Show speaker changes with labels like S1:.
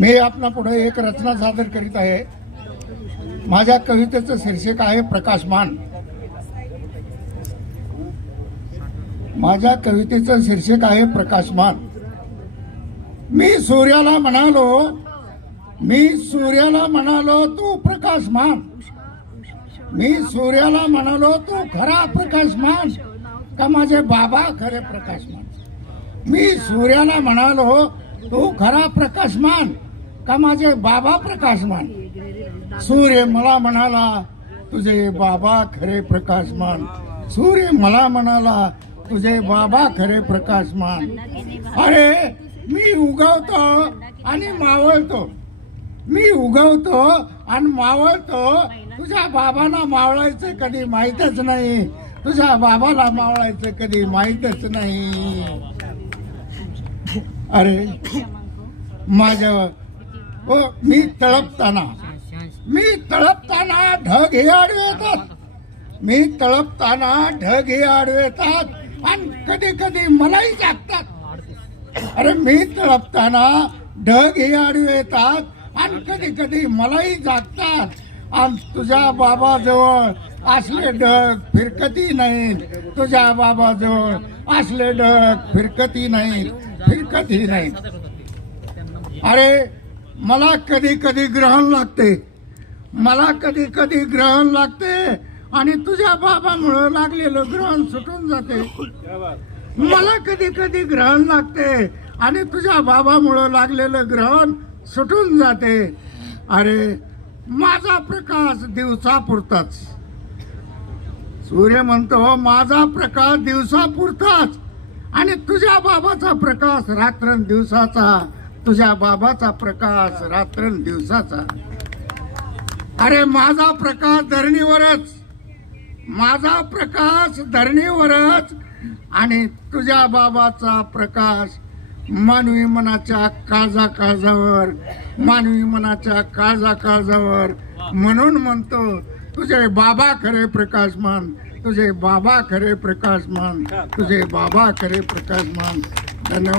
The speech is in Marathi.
S1: मी आपणा पुढे एक रचना सादर करीत आहे. माझ्या कवितेचं शीर्षक आहे प्रकाशमान. माझ्या कवितेचं शीर्षक आहे प्रकाशमान. मी सूर्याला म्हणालो मी सूर्याला म्हणालो तू प्रकाशमान. मी सूर्याला म्हणालो तू खरा प्रकाशमान. का माझे बाबा खरे प्रकाशमान? मी सूर्याला म्हणालो तू खरा प्रकाशमान. का माझे बाबा प्रकाशमान? सूर्य मला म्हणाला तुझे बाबा खरे प्रकाशमान. सूर्य मला म्हणाला तुझे बाबा खरे प्रकाशमान. अरे मी उगवतो आणि मावळतो. मी उगवतो आणि मावळतो. तुझ्या बाबांना मावळायचं कधी माहीतच नाही. तुझ्या बाबाला मावळायचं कधी माहीतच नाही. अरे माझ्या व मी तळपताना मी तळपताना ढग हे आडवे येतात मी तळपताना ढग हे आडवे येतात आणि कधी कधी मलाही जागतात. अरे मी तळपताना ढग हे आडवे येतात आणि कधी कधी मलाही जागतात. आणि तुझ्या बाबाजवळ असले ढग फिरकती नाहीत. तुझ्या बाबाजवळ असले ढग फिरकती नाहीत. फिरकती नाहीत. अरे मला कधी कधी ग्रहण लागते. मला कधी कधी ग्रहण लागते आणि तुझ्या बाबामुळं लागलेलं ग्रहण सुटून जाते. मला कधी कधी ग्रहण लागते आणि तुझ्या बाबामुळं लागलेलं ग्रहण सुटून जाते. अरे माझा प्रकाश दिवसापुरताच. सूर्य म्हणतो हो, माझा प्रकाश दिवसापुरताच आणि तुझ्या बाबाचा प्रकाश रात्र दिवसाचा तुझ्या बाबाचा प्रकाश रात्र दिवसाचा. अरे माझा प्रकाश धरणीवरच. माझा प्रकाश धरणीवरच. आणि तुझ्या बाबाचा प्रकाश मानवी मनाच्या काळजा काळजावर मानवी मनाच्या काळजा काळजावर म्हणून म्हणतो तुझे बाबा खरे प्रकाशमान तुझे बाबा खरे प्रकाशमान तुझे बाबा खरे प्रकाशमान. धन्यवाद.